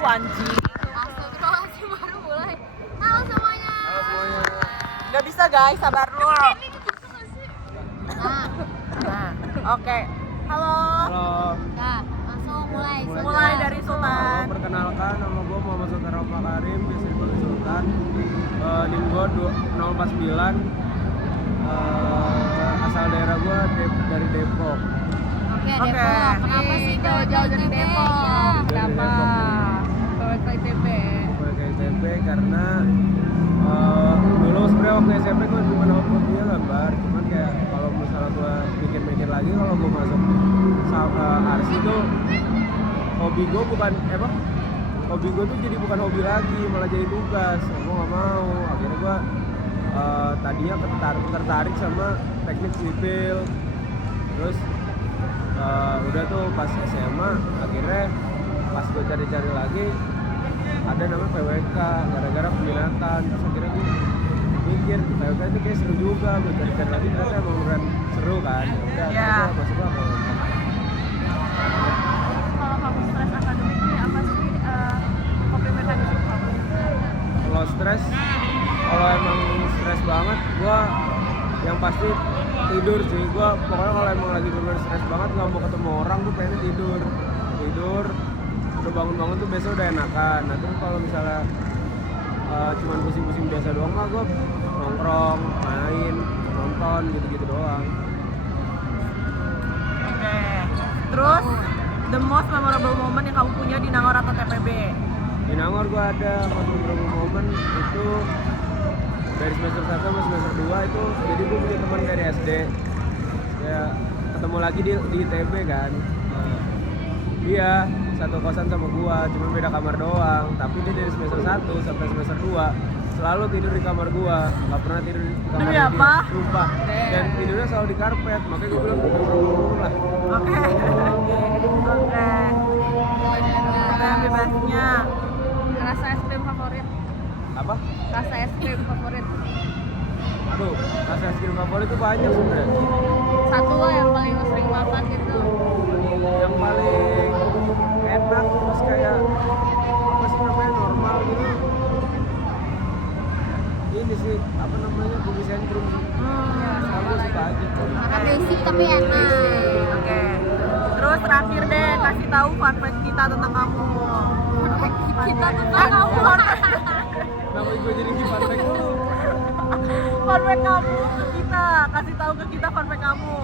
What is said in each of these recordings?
lu anjing. Astagfirullahaladzim, baru mulai. Halo semuanya. Halo semuanya. Gak bisa guys, sabar dulu. Oke. Halo. Halo. Nah, langsung mulai. Mulai dari Sultan. Perkenalkan, nama gue Muhammad Sultan Rahma Karim, biasa dipanggil Sultan. NIM gue 049. Asal daerah gue dari Depok. Oke, Depok. Kenapa sih jauh-jauh dari Depok? Kenapa? PWK ITB. PWK ITB karena dulu sebenarnya waktu SMP gue cuma hobinya gambar, cuman kayak kalau misalnya gue mikir-mikir lagi kalau gue masuk arsi tuh hobi gue bukan hobi gue tuh jadi bukan hobi lagi, malah jadi tugas. Gue nggak mau, akhirnya gue tadinya tertarik sama teknik sipil, terus udah tuh pas SMA akhirnya pas gue cari-cari lagi ada namanya PWK gara-gara peminatan, terus akhirnya gue mikir PWK itu kayak seru juga, gue cari-cari lagi ternyata emang beneran seru kan. Ya udah masuk lah PWK. Kalau kamu stres akademik nih apa sih mekanisme kamu? Kalau stres, kalau emang stres banget gue yang pasti tidur sih. Gue pokoknya kalau emang lagi bener stres banget nggak mau ketemu orang, gue pengen tidur udah bangun-bangun tuh besok udah enakan. Nah terus kalau misalnya cuman pusing-pusing biasa doang mah gue nongkrong, main, nonton gitu-gitu doang. Oke. Terus the most memorable moment yang kamu punya di Nangor atau TPB? Di Nangor gue ada memorable moment itu dari semester 1 sampai semester 2 itu, jadi gue punya teman dari SD ya, ketemu lagi di ITB kan. Dia satu kosan sama gua, cuma beda kamar doang, tapi dia dari semester 1 sampai semester 2 selalu tidur di kamar gua, nggak pernah tidur di kamar dia. Apa? Sumpah. Dan tidurnya selalu di karpet, makanya gua bilang lah. Oke. Pertanyaan bebasnya, rasa es krim favorit? Apa? Rasa es krim favorit? Aduh, rasa es krim favorit itu banyak sebenarnya. Satu lah yang paling lo sering makan gitu. Yang paling enak terus kayak apa sih namanya, normal gitu, ini sih apa namanya, bumi sentrum sih. Aku suka aja. Karena basic tapi enak. Oke. Terus terakhir deh, kasih tahu fun fact kita tentang kamu. Kita tentang kamu. Kenapa gue jadi fun fact dulu? Fun fact kamu ke kita, kasih tahu ke kita fun fact kamu.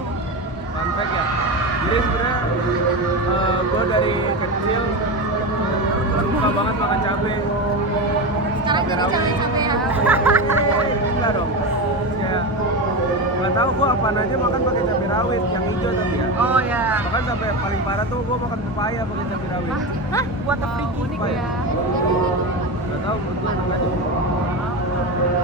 Fun fact ya, jadi sebenarnya gue dari kecil suka banget makan cabai. Sekarang jadi cabai-cabai ya. Enggak dong, kayak nggak tahu gue apaan aja makan pakai cabai rawit yang hijau tapi ya. Oh ya. Bahkan sampai paling parah tuh gue makan pepaya pakai cabai rawit. Hah? Buat freaky unik Pepaya. ya. Nggak tahu, menurut gue enak aja.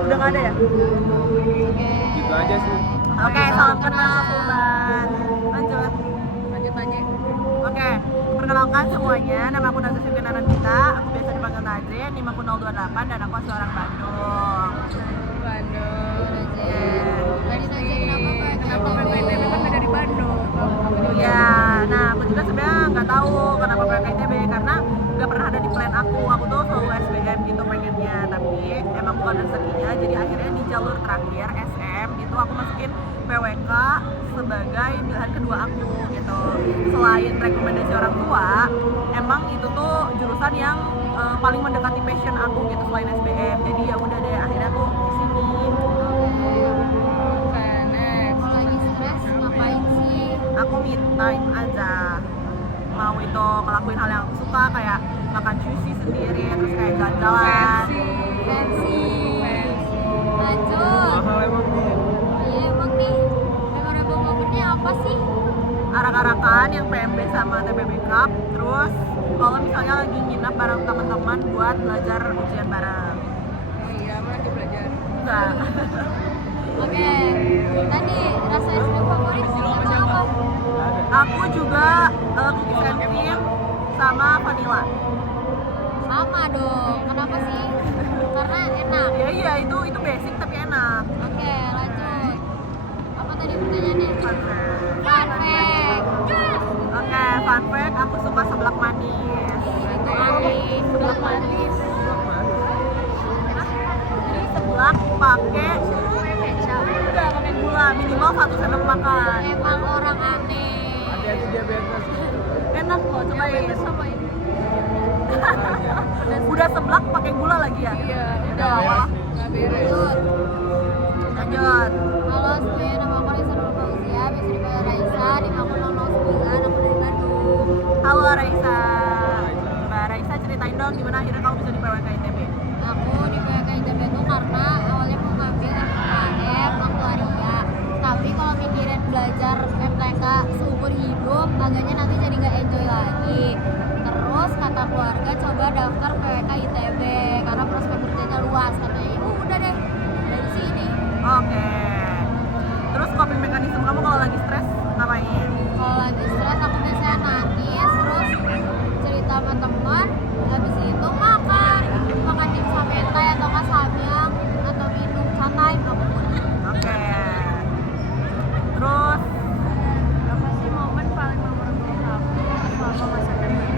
Udah nggak ada ya? Oke. Gitu aja sih. Oke, salam kenal Sultan. Lanjut aja. Oke, perkenalkan semuanya, nama aku Nazar Sylvia Nanandita. Aku biasa dipanggil Nazre, NIM aku 028 dan aku asli orang Bandung. Tadi nanya kenapa PPITB kan beda dari Bandung. Ya, nah aku juga sebenarnya nggak tahu kenapa PPITB, karena nggak pernah ada di plan aku. Aku tuh selalu SBM gitu pengennya, tapi emang bukan rezekinya. Jadi akhirnya di jalur terakhir SM itu aku masukin PWK sebagai pilihan kedua aku gitu. Selain rekomendasi orang tua, emang itu tuh jurusan yang paling mendekati passion aku gitu selain SBM. Jadi ya udah deh, akhirnya aku di sini. Next. lagi stres ngapain sih? Aku me time aja, mau itu ngelakuin hal yang aku suka kayak makan sushi sendiri, terus kayak jalan-jalan. Fancy. Lanjut. Mahal emang nih. Iya emang nih. Memorable momentnya apa sih? Arak-arakan yang PMB sama TPB Cup, terus kalau misalnya lagi nginap bareng teman-teman buat belajar ujian bareng. Oh iya, mana lagi belajar? Enggak. Oke. Tadi rasa es krim favorit sama apa? Aku juga cookies and cream sama vanilla. Sama dong. Kenapa sih? Karena enak. Ya iya, itu basic tapi enak. Oke, lanjut. Apa tadi pertanyaannya? Fun fact. Fun fact. Oke, fun fact, aku suka seblak manis. Itu manis. 1 sendok makan. Emang orang aneh. Hati-hati diabetes. Enak loh, cobain. Sama ini. Udah seblak pakai gula lagi ya? Iya, Udah malah. Lanjut. Lanjut. Halo semuanya, nama aku Raisa Nurul Fauzia, biasa dipanggil Raisa, di akun 009, aku dari Bandung. Halo Raisa. Mbak Raisa ceritain dong gimana akhirnya kamu bisa di PWK ITB? Aku di PWK ITB itu karena awalnya mau ngambil FKM aktuaria, tapi kalau mikirin belajar MTK seumur hidup, agaknya nanti jadi nggak enjoy lagi. Terus kata keluarga coba daftar PWK ITB karena prospek kerjanya luas, katanya udah deh dari sini. Oke. Terus coping mekanisme kamu kalau lagi stres ngapain? Kalau lagi stres aku biasanya nangis, terus cerita sama teman, habis itu makan dimsum mentai atau nggak samyang atau minum santai apapun. Oke. Terus Apa sih momen paling memorable kamu selama masa SMA?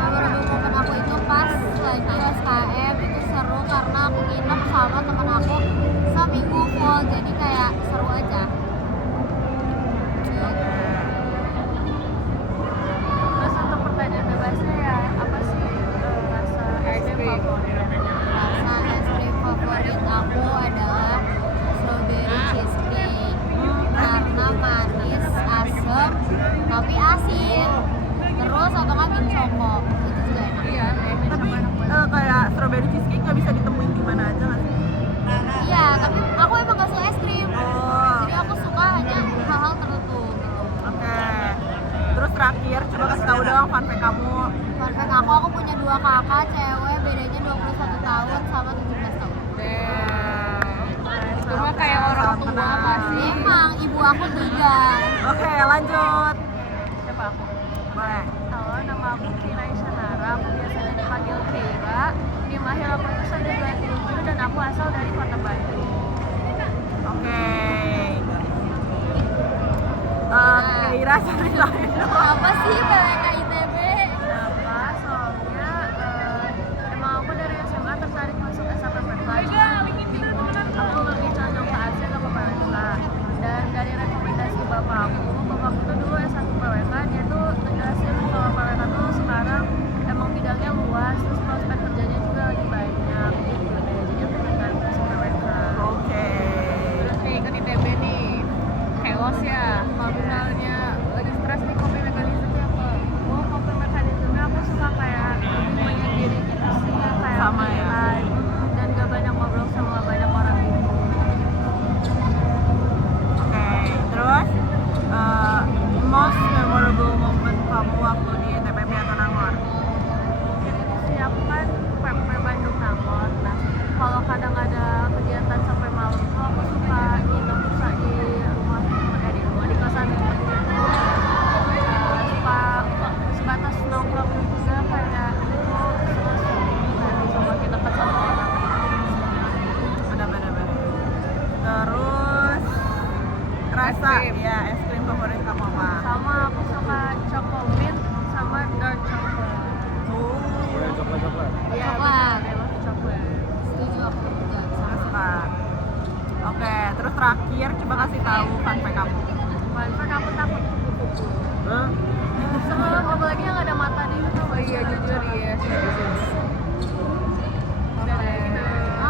Memorable momen aku itu pas lagi SKM, itu seru karena aku nginep sama temen aku seminggu full, jadi kayak seru aja. Terus untuk pertanyaan bebasnya ya, apa sih rasa es krim favorit? Rasa es krim favorit aku adalah strawberry cheesecake karena manis, asam, tapi asin. Terus atau kan mint choco, itu juga enak. Iya, tapi kayak strawberry cheesecake nggak bisa ditemuin di mana aja nggak sih? Iya, tapi aku emang gak suka es krim. Oh. Jadi aku suka hanya hal-hal tertentu gitu. Oke. Terus terakhir coba kasih tahu dong fun fact kamu. Fun fact aku punya 2 kakak cewek, bedanya 21 tahun sama 17 tahun. Itu mah kayak orang tua pasti. Emang ibu aku 3. Oke, lanjut. Siapa aku? Boleh. Halo, nama aku Kira Isyanara, aku biasanya dipanggil Kira. Di mahir aku itu 127 dan aku asal dari kota Bandung. Oke. Kira ceritain dong. Apa sih PWK ITB? Kenapa? Soalnya emang aku dari SMA tertarik masuk SMPPK, cuma bingung aku lebih condong ke ASI atau ke PWK. Dan dari rekomendasi bapakku tuh dulu S1 PWK, dia tuh ngejelasin kalau PWK tuh sekarang emang bidangnya luas, terus prospek kerjanya juga lagi banyak gitu deh, jadi aku tertarik masuk PWK. Oke. Terus nih kan ITB nih, chaos ya, kalau misalnya lagi stres nih coping mekanismenya apa? Oh, coping mekanismenya aku suka kayak lebih menyendiri gitu sih, kayak Sama ya? santai, dan gak banyak ngobrol sama banyak orang gitu. Oke. Terus most memorable moment kamu waktu di TPP atau Nangor? Jadi di sini aku kan PP Bandung Nangor. Nah, kalau kadang ada kegiatan sampai malam tuh aku suka nginep di rumah, di kosan temen gitu. Suka sebatas nongkrong juga kayak itu seru-seru, bisa makin dekat sama orang. Benar-benar. Terus rasa ya es krim favorit kamu apa? Sama aku suka choco mint sama dark chocolate. Oh, Boleh coklat-coklat. Iya, Coklat. benar, I love chocolate. Setuju aku juga sama. suka. Oke, terus terakhir coba kasih tahu fun fact kamu. Fun fact, aku takut kupu-kupu. Hah? Serem, apalagi yang ada mata di situ. Oh iya, jujur ya.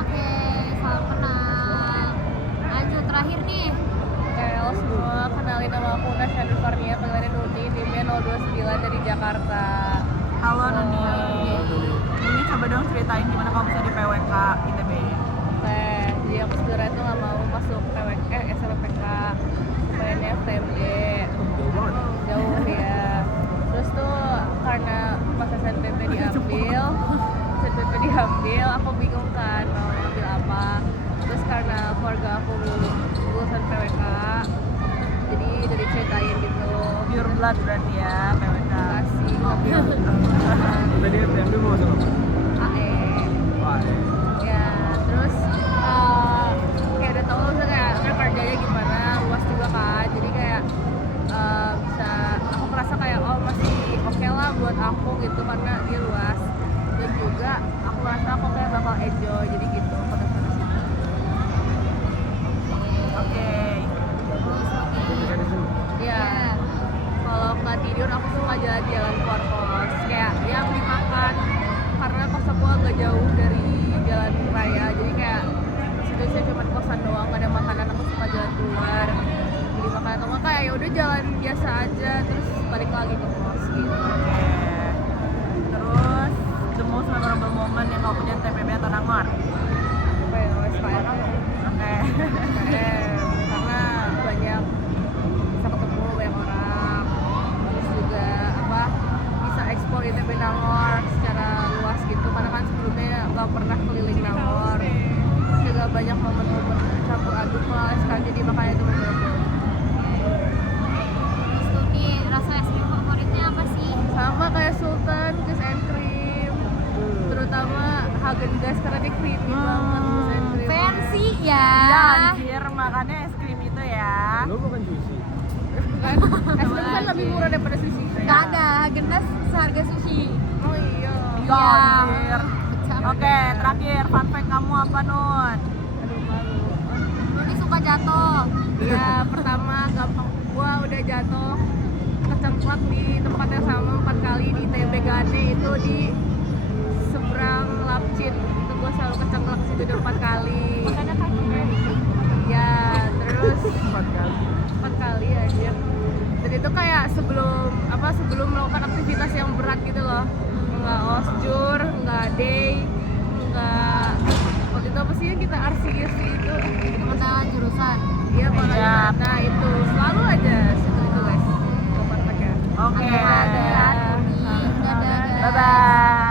Oke, salam kenal. Lanjut terakhir nih. Halo semua, kenalin nama aku Nasya Nurfarnia, panggilannya Nuni, timnya 029 dari Jakarta. Halo Nuni. Nuni coba dong ceritain gimana kamu bisa di PWK ITB. Jadi aku sebenarnya tuh gak mau masuk SMPK, pengennya FTMD. Jauh banget. Jauh ya. Terus tuh karena pas SNPP diambil, aku bingung kan mau ngambil apa. Terus karena keluarga aku lulusan PWK, jadi udah diceritain gitu. Pure blood berarti ya PWK. Kasih Tadi FTMD mau masuk apa? AE. Wah, Ya, terus kayak udah tau kayak kerjanya gimana, luas juga kan. Jadi kayak bisa, aku merasa kayak oh masih oke lah buat aku gitu karena dia luas. Dan juga aku merasa aku kayak bakal enjoy, jadi gitu pada sana situ. Oke. agak jauh dari jalan raya, jadi kayak situ saya cuma kosan doang, gak ada makanan, aku suka jalan keluar beli makanan atau enggak kayak ya udah jalan biasa aja terus balik lagi ke kos gitu. Oke. Terus the most memorable moment yang kau punya di TPB atau Nangor? Apa ya, SPM Oke. karena banyak bisa ketemu banyak orang, terus juga apa bisa eksplor ITB Nangor secara luas gitu, karena kan sebelumnya nggak pernah keliling Nangor, juga banyak momen-momen campur aduk lah sekarang, jadi makanya itu memorable. Terus tuh nih, rasa es krim favoritnya apa sih? Sama kayak Sultan, Cookies and Cream, terutama Häagen-Dazs karena dia creamy banget, Cookies and Cream. Fancy Ya ya. anjir, makannya es krim itu ya. Lu bukan sushi. Kan es krim kan lebih murah daripada sushi. Gak ada, Häagen-Dazs seharga sushi. Oh iya. Iya anjir. Pecah. Oke, terakhir fun fact kamu apa Nun? Aduh malu. Nuni suka jatuh. Ya pertama gampang, gua udah jatuh kecengklak di tempat yang sama 4 kali di ITB Gane, itu di seberang Lapcin, itu gua selalu kecengklak situ udah 4 kali. Makanya kakinya. Ya terus 4 kali. 4 kali aja. Dan itu kayak sebelum melakukan aktivitas yang berat gitu loh, nggak osjur, nggak day, nggak waktu itu apa sih yang kita RCS itu, Pengenalan jurusan. iya makanya Iya. nah itu selalu aja situ itu guys, ya. Oke. Dadah, Nuni. Dadah, guys. Bye bye.